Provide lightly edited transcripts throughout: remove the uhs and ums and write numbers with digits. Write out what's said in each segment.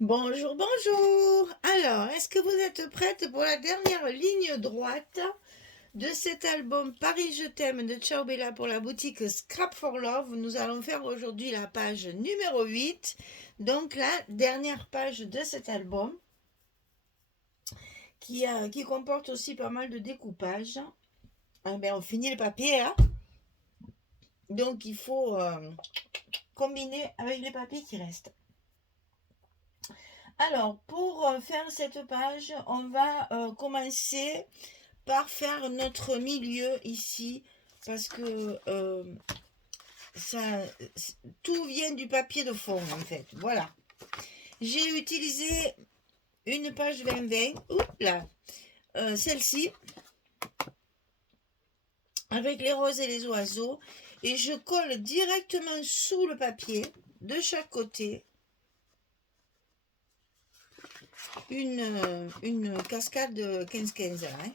Bonjour, bonjour. Alors, est-ce que vous êtes prête pour la dernière ligne droite de cet album Paris je t'aime de Ciao Bella pour la boutique Scrap for Love? Nous allons faire aujourd'hui la page numéro 8, donc la dernière page de cet album qui comporte aussi pas mal de découpage. On finit le papier, hein, donc il faut combiner avec les papiers qui restent. Alors, pour faire cette page, on va commencer par faire notre milieu ici, parce que ça, tout vient du papier de fond, en fait. Voilà. J'ai utilisé une page 20-20, là, celle-ci, avec les roses et les oiseaux, et je colle directement sous le papier, de chaque côté, une cascade 15-15, hein.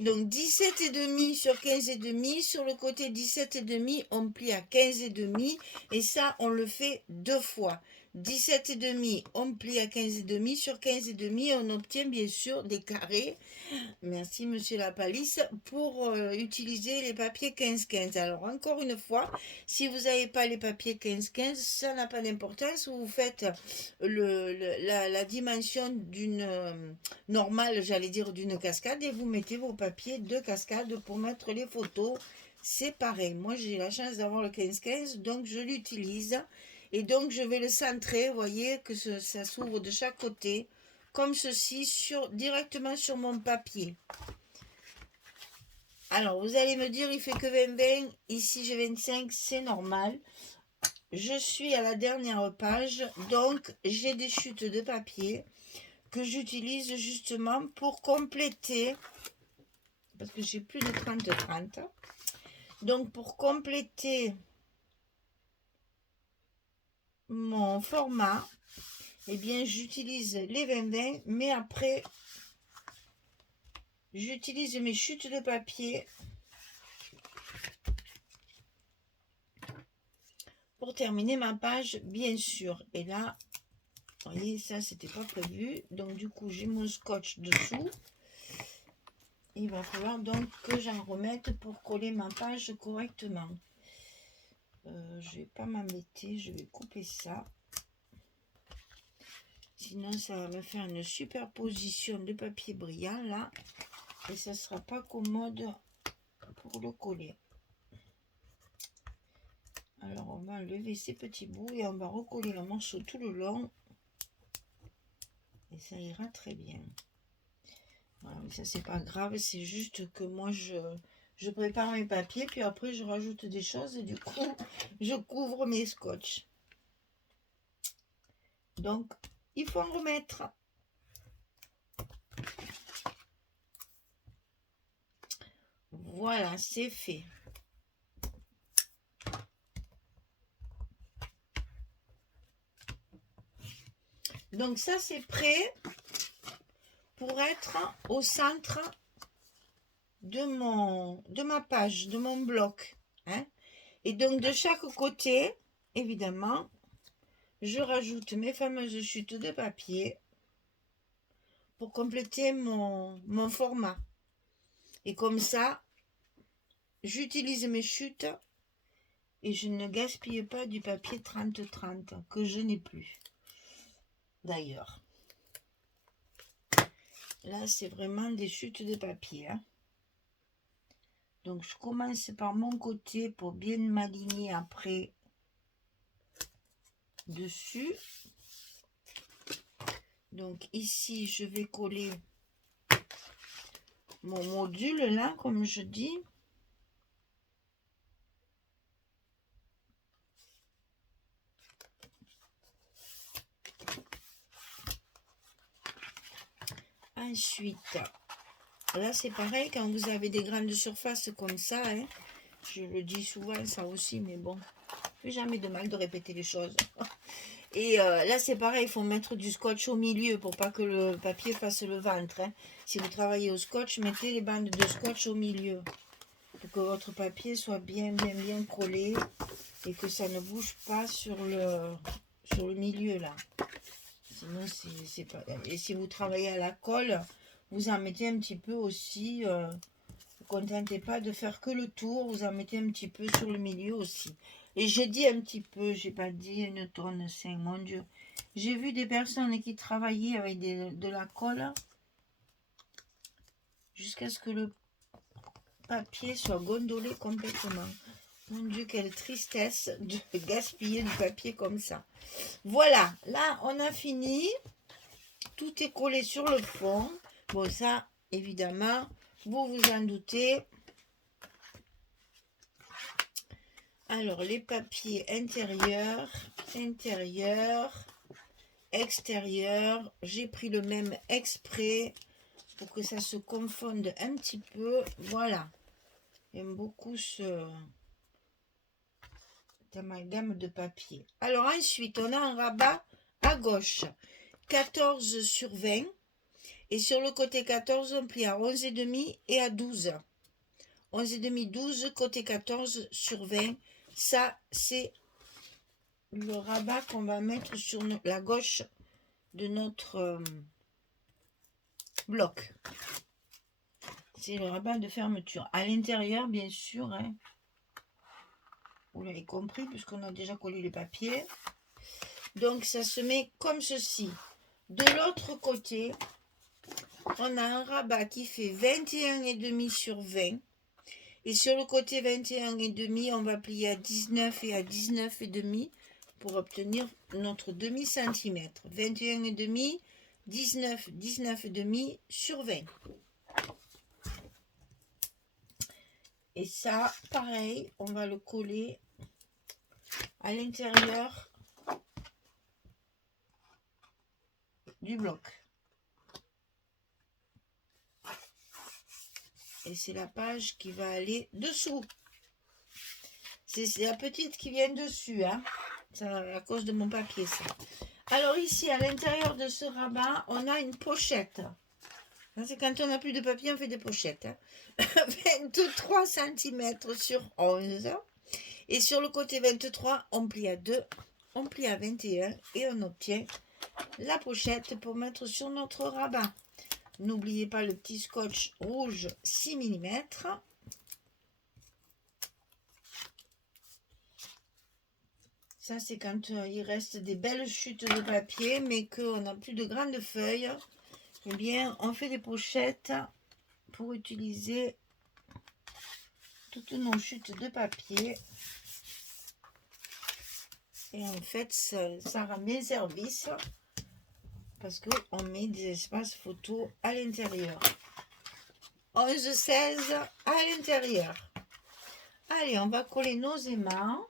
Donc 17,5 sur 15,5, sur le côté 17,5, on plie à 15,5 et ça on le fait deux fois. 17,5, on plie à 15,5, sur 15,5, on obtient bien sûr des carrés. Merci monsieur Lapalisse pour utiliser les papiers 15-15. Alors encore une fois, si vous n'avez pas les papiers 15-15, ça n'a pas d'importance. Vous faites la dimension d'une normale, j'allais dire d'une cascade, et vous mettez vos papiers de cascade pour mettre les photos. C'est pareil. Moi j'ai la chance d'avoir le 15-15, donc je l'utilise. Et donc je vais le centrer, vous voyez que ça s'ouvre de chaque côté comme ceci, directement sur mon papier. Alors, vous allez me dire, il fait que 20-20, ici j'ai 25, c'est normal. Je suis à la dernière page, donc j'ai des chutes de papier que j'utilise justement pour compléter, parce que j'ai plus de 30-30. Donc, pour compléter mon format, eh bien, j'utilise les 20-20, mais après, j'utilise mes chutes de papier pour terminer ma page, bien sûr. Et là, vous voyez, ça, c'était pas prévu. Donc, du coup, j'ai mon scotch dessous. Il va falloir donc que j'en remette pour coller ma page correctement. Je vais pas m'embêter, je vais couper ça. Sinon, ça va me faire une superposition de papier brillant, là. Et ça sera pas commode pour le coller. Alors, on va enlever ces petits bouts et on va recoller le morceau tout le long. Et ça ira très bien. Voilà, mais ça, c'est pas grave. C'est juste que moi, je prépare mes papiers. Puis après, je rajoute des choses. Et du coup, je couvre mes scotch. Donc, il faut en remettre. Voilà, c'est fait. Donc ça, c'est prêt pour être au centre de ma page, de mon bloc. Hein. Et donc, de chaque côté, évidemment, je rajoute mes fameuses chutes de papier pour compléter mon format. Et comme ça, j'utilise mes chutes et je ne gaspille pas du papier 30-30 que je n'ai plus. D'ailleurs. Là, c'est vraiment des chutes de papier. Hein. Donc, je commence par mon côté pour bien m'aligner après dessus. Donc, ici, je vais coller mon module là, comme je dis. Ensuite, là, c'est pareil, quand vous avez des grandes surfaces comme ça, hein, je le dis souvent, ça aussi, mais bon, plus jamais de mal de répéter les choses. Et là, c'est pareil, il faut mettre du scotch au milieu pour pas que le papier fasse le ventre. Hein. Si vous travaillez au scotch, mettez les bandes de scotch au milieu pour que votre papier soit bien collé et que ça ne bouge pas sur le milieu là. Sinon, c'est pas... Et si vous travaillez à la colle, vous en mettez un petit peu aussi. Vous contentez pas de faire que le tour, vous en mettez un petit peu sur le milieu aussi. Et j'ai dit un petit peu, j'ai pas dit 1,5 tonne, mon Dieu. J'ai vu des personnes qui travaillaient avec de la colle jusqu'à ce que le papier soit gondolé complètement. Mon Dieu, quelle tristesse de gaspiller du papier comme ça. Voilà, là, on a fini. Tout est collé sur le fond. Bon, ça, évidemment, vous vous en doutez. Alors, les papiers intérieurs, extérieur. J'ai pris le même exprès pour que ça se confonde un petit peu. Voilà. J'aime beaucoup cet amalgame de papier. Alors, ensuite, on a un rabat à gauche. 14 sur 20. Et sur le côté 14, on plie à 11,5 et à 12. 11,5, 12, côté 14 sur 20. Ça, c'est le rabat qu'on va mettre sur la gauche de notre bloc. C'est le rabat de fermeture. À l'intérieur, bien sûr, hein, vous l'avez compris, puisqu'on a déjà collé les papiers. Donc, ça se met comme ceci. De l'autre côté, on a un rabat qui fait 21,5 sur 20. Et sur le côté 21,5, on va plier à 19 et à 19,5 pour obtenir notre demi-centimètre. 21,5, 19, 19,5 sur 20. Et ça, pareil, on va le coller à l'intérieur du bloc. Et c'est la page qui va aller dessous. C'est la petite qui vient dessus, hein. C'est à cause de mon papier, ça. Alors ici, à l'intérieur de ce rabat, on a une pochette. C'est quand on n'a plus de papier, on fait des pochettes. Hein. 23 cm sur 11. Et sur le côté 23, on plie à 2, on plie à 21 et on obtient la pochette pour mettre sur notre rabat. N'oubliez pas le petit scotch rouge 6 mm. Ça, c'est quand il reste des belles chutes de papier, mais qu'on n'a plus de grandes feuilles. Eh bien, on fait des pochettes pour utiliser toutes nos chutes de papier. Et en fait, ça rend bien service parce qu'on met des espaces photos à l'intérieur. 11-16 à l'intérieur. Allez, on va coller nos aimants.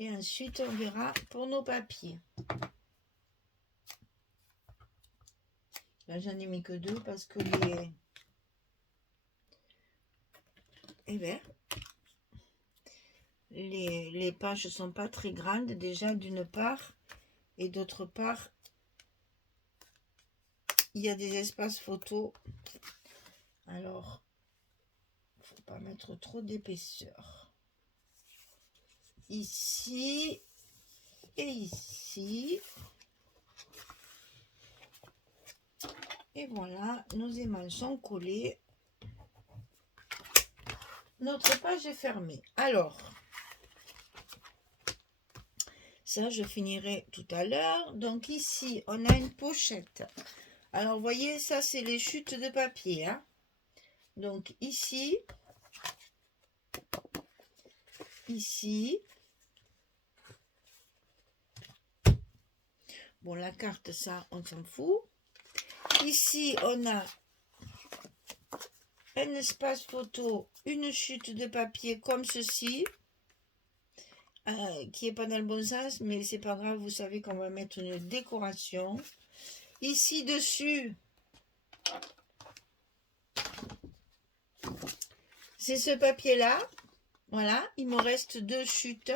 Et ensuite, on verra pour nos papiers. Là, j'en ai mis que 2 parce que les pages ne sont pas très grandes déjà d'une part. Et d'autre part, il y a des espaces photos. Alors, il ne faut pas mettre trop d'épaisseur. Ici et ici. Et voilà, nos aimants sont collés. Notre page est fermée. Alors, ça, je finirai tout à l'heure. Donc ici, on a une pochette. Alors, vous voyez, ça, c'est les chutes de papier. Hein. Donc ici, bon, la carte, ça, on s'en fout. Ici, on a un espace photo, une chute de papier comme ceci, qui n'est pas dans le bon sens, mais c'est pas grave, vous savez qu'on va mettre une décoration. Ici, dessus, c'est ce papier-là. Voilà, il me reste 2 chutes.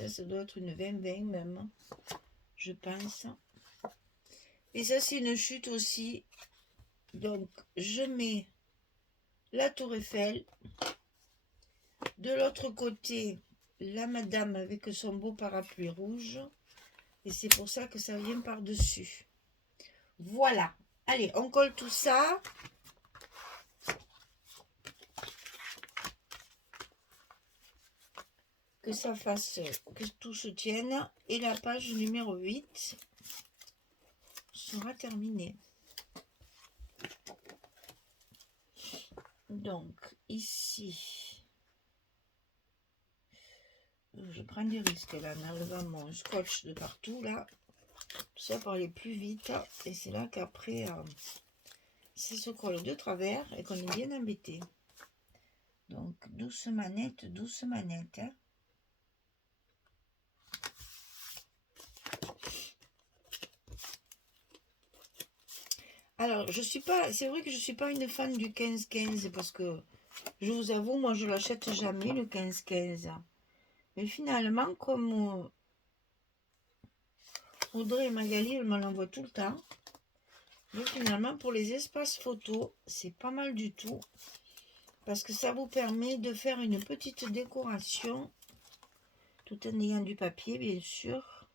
Et ça doit être une 20-20 même, je pense. Et ça, c'est une chute aussi. Donc, je mets la tour Eiffel. De l'autre côté, la madame avec son beau parapluie rouge. Et c'est pour ça que ça vient par-dessus. Voilà. Allez, on colle tout ça. Que ça fasse, que tout se tienne. Et la page numéro 8 sera terminée. Donc, ici, je prends des risques là, en enlevant mon scotch de partout, là. Tout ça pour aller plus vite. Et c'est là qu'après, ça se colle de travers et qu'on est bien embêté. Donc, douce manette, douce manette. Hein. Alors, je suis pas, c'est vrai que je suis pas une fan du 15-15 parce que, je vous avoue, moi, je l'achète jamais, le 15-15. Mais finalement, comme Audrey et Magali, elles me l'envoient tout le temps. Mais finalement, pour les espaces photos, c'est pas mal du tout. Parce que ça vous permet de faire une petite décoration, tout en ayant du papier, bien sûr.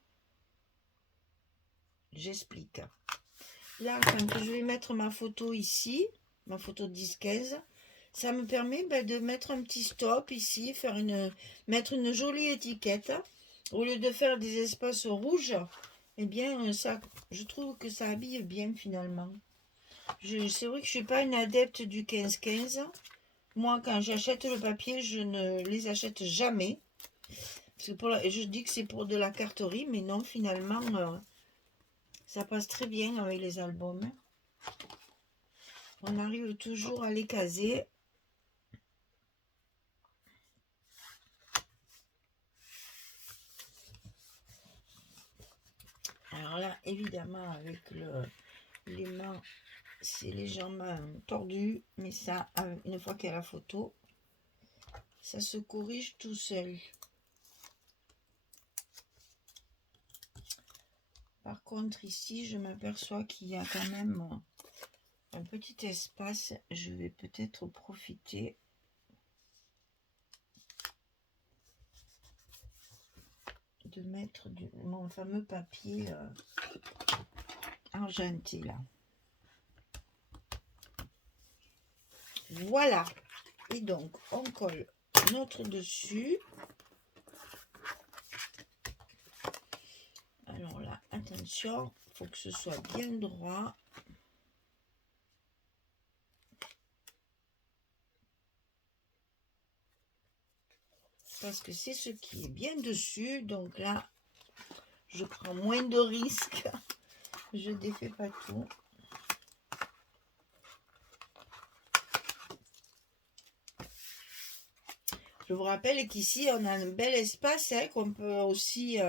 J'explique. Là, quand je vais mettre ma photo ici, ma photo 10-15, ça me permet de mettre un petit stop ici, mettre une jolie étiquette. Au lieu de faire des espaces rouges, eh bien, ça, je trouve que ça habille bien finalement. C'est vrai que je ne suis pas une adepte du 15-15. Moi, quand j'achète le papier, je ne les achète jamais. Je dis que c'est pour de la carterie, mais non, finalement, ça passe très bien avec les albums. On arrive toujours à les caser. Alors là, évidemment, avec les mains, c'est légèrement tordu, mais ça, une fois qu'il y a la photo, ça se corrige tout seul. Par contre, ici, je m'aperçois qu'il y a quand même un petit espace. Je vais peut-être profiter de mettre mon fameux papier argenté là. Voilà. Et donc, on colle notre dessus. Alors là, attention, il faut que ce soit bien droit. Parce que c'est ce qui est bien dessus. Donc là, je prends moins de risques. Je défais pas tout. Je vous rappelle qu'ici, on a un bel espace, hein, qu'on peut aussi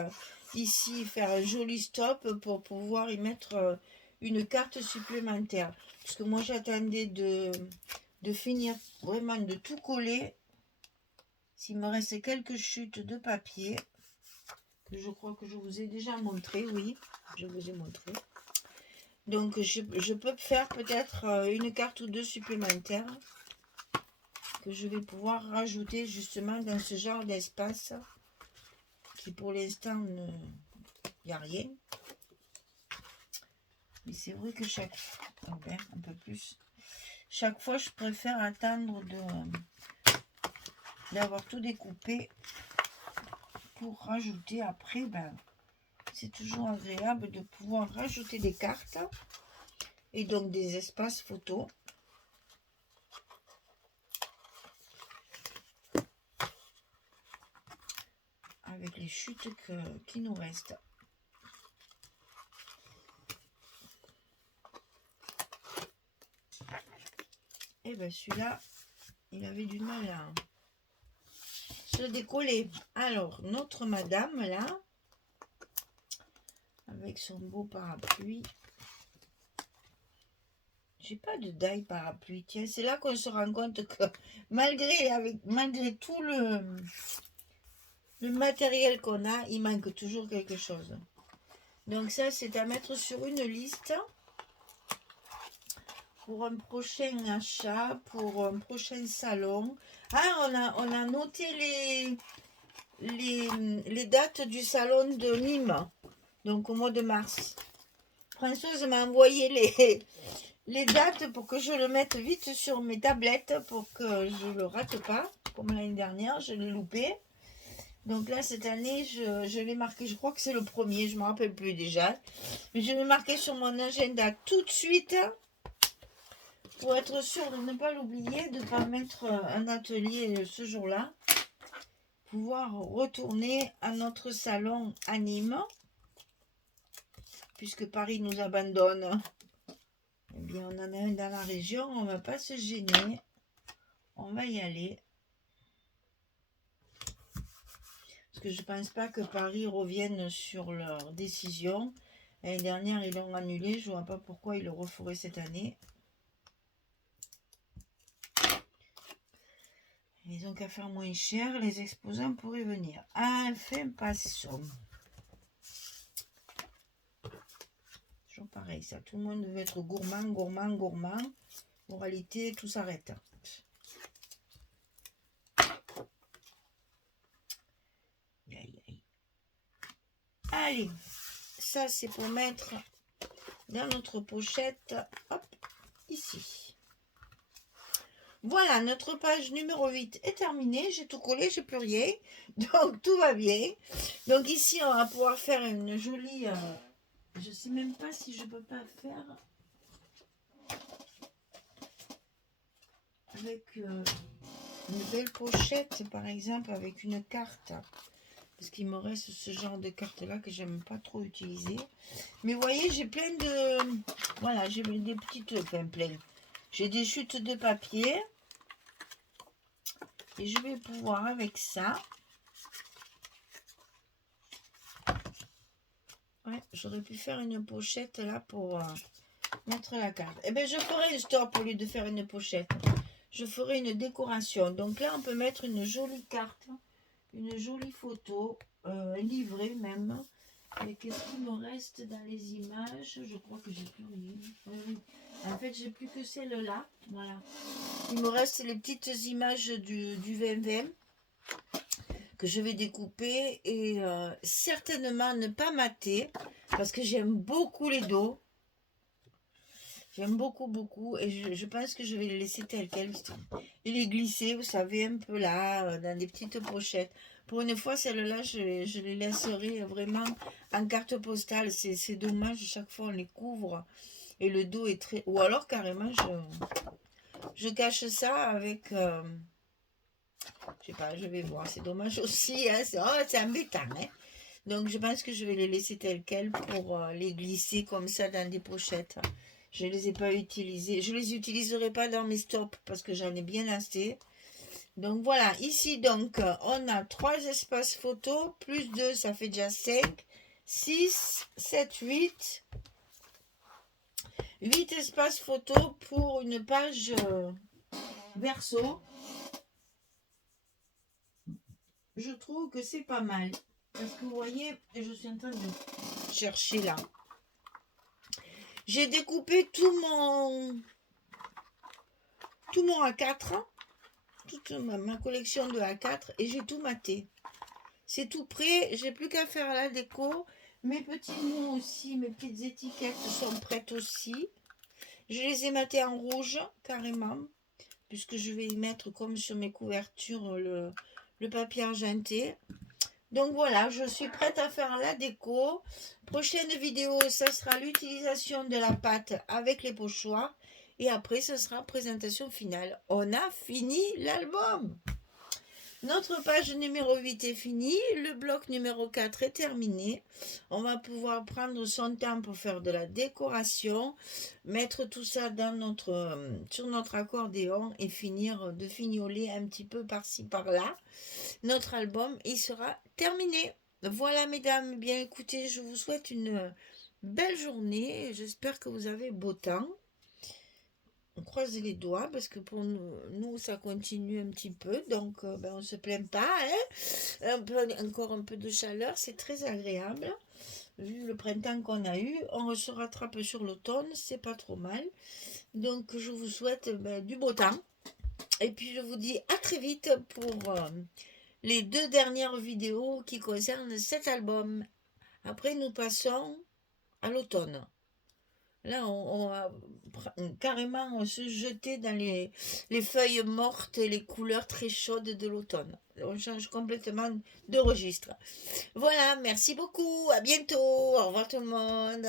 ici faire un joli stop pour pouvoir y mettre une carte supplémentaire. Parce que moi, j'attendais de finir vraiment de tout coller. S'il me reste quelques chutes de papier, que je crois que je vous ai déjà montré, oui, je vous ai montré. Donc, je peux faire peut-être une carte ou deux supplémentaires que je vais pouvoir rajouter justement dans ce genre d'espace qui pour l'instant, il n'y a rien. Mais c'est vrai que chaque fois, un peu plus, chaque fois, je préfère attendre d'avoir tout découpé pour rajouter après. C'est toujours agréable de pouvoir rajouter des cartes et donc des espaces photos. Avec les chutes qui nous restent. Et bien celui-là, il avait du mal à se décoller. Alors, notre madame là, avec son beau parapluie. J'ai pas de die parapluie. Tiens, c'est là qu'on se rend compte que malgré tout le matériel qu'on a, il manque toujours quelque chose. Donc ça, c'est à mettre sur une liste pour un prochain achat, pour un prochain salon. Ah, on a noté les dates du salon de Nîmes. donc au mois de mars. Françoise m'a envoyé les dates pour que je le mette vite sur mes tablettes pour que je ne le rate pas, comme l'année dernière, je l'ai loupé. Donc là, cette année, je l'ai marqué, je crois que c'est le premier, je ne me rappelle plus déjà. Mais je l'ai marqué sur mon agenda tout de suite pour être sûr de ne pas l'oublier, de ne pas mettre un atelier ce jour-là. Pouvoir retourner à notre salon à Nîmes, puisque Paris nous abandonne. Eh bien, on en a un dans la région, on ne va pas se gêner. On va y aller. Parce que je ne pense pas que Paris revienne sur leur décision. L'année dernière, ils l'ont annulé. Je ne vois pas pourquoi ils le referaient cette année. Ils ont qu'à faire moins cher. Les exposants pourraient venir. Enfin, passons. Toujours pareil, ça. Tout le monde veut être gourmand, gourmand, gourmand. En réalité, tout s'arrête. Allez, ça c'est pour mettre dans notre pochette, hop, ici. Voilà, notre page numéro 8 est terminée. J'ai tout collé, j'ai plus rien. Donc, tout va bien. Donc, ici, on va pouvoir faire une jolie... je ne sais même pas si je peux pas faire avec une belle pochette, par exemple, avec une carte. Parce qu'il me reste ce genre de carte-là que j'aime pas trop utiliser. Mais vous voyez, j'ai plein de... Voilà, j'ai des petites... Enfin, plein. J'ai des chutes de papier. Et je vais pouvoir, avec ça... Ouais, j'aurais pu faire une pochette, là, pour mettre la carte. Eh bien, je ferai une stop au lieu de faire une pochette. Je ferai une décoration. Donc là, on peut mettre une jolie carte. Une jolie photo. Un livret, même. Et qu'est-ce qu'il me reste dans les images? Je crois que j'ai plus rien. Oui. En fait, j'ai plus que celle-là. Voilà. Il me reste les petites images du 2020 que je vais découper et certainement ne pas mater parce que j'aime beaucoup les dos. J'aime beaucoup, beaucoup. Et je pense que je vais les laisser telles quelles. Et les glisser, vous savez, un peu là, dans des petites pochettes. Pour une fois, celles-là, je les laisserai vraiment en carte postale. C'est dommage, chaque fois on les couvre. Et le dos est très... Ou alors, carrément, je cache ça avec... je sais pas, je vais voir. C'est dommage aussi. Hein. C'est embêtant. Hein. Donc, je pense que je vais les laisser telles quelles pour les glisser comme ça dans des pochettes. Je ne les ai pas utilisées. Je ne les utiliserai pas dans mes stops parce que j'en ai bien assez. Donc, voilà. Ici, donc, on a 3 espaces photos. Plus 2, ça fait déjà 5. 6, 7, 8. 8 espaces photos pour une page verso. Je trouve que c'est pas mal. Parce que vous voyez, je suis en train de chercher là. J'ai découpé tout mon A4, toute ma collection de A4 et j'ai tout maté. C'est tout prêt, j'ai plus qu'à faire la déco. Mes petits mots aussi, mes petites étiquettes sont prêtes aussi. Je les ai matées en rouge carrément, puisque je vais y mettre comme sur mes couvertures le papier argenté. Donc voilà, je suis prête à faire la déco. Prochaine vidéo, ça sera l'utilisation de la pâte avec les pochoirs. Et après, ce sera présentation finale. On a fini l'album. Notre page numéro 8 est finie. Le bloc numéro 4 est terminé. On va pouvoir prendre son temps pour faire de la décoration. Mettre tout ça dans sur notre accordéon et finir de fignoler un petit peu par-ci par-là. Notre album, il sera terminé. Voilà, mesdames, bien écoutez, je vous souhaite une belle journée. J'espère que vous avez beau temps. On croise les doigts parce que pour nous ça continue un petit peu. Donc, on ne se plaint pas. Hein. Encore un peu de chaleur, c'est très agréable. Vu le printemps qu'on a eu, on se rattrape sur l'automne, c'est pas trop mal. Donc, je vous souhaite du beau temps. Et puis, je vous dis à très vite pour... les 2 dernières vidéos qui concernent cet album. Après, nous passons à l'automne. Là, on va carrément se jeter dans les feuilles mortes et les couleurs très chaudes de l'automne. On change complètement de registre. Voilà, merci beaucoup, à bientôt, au revoir tout le monde.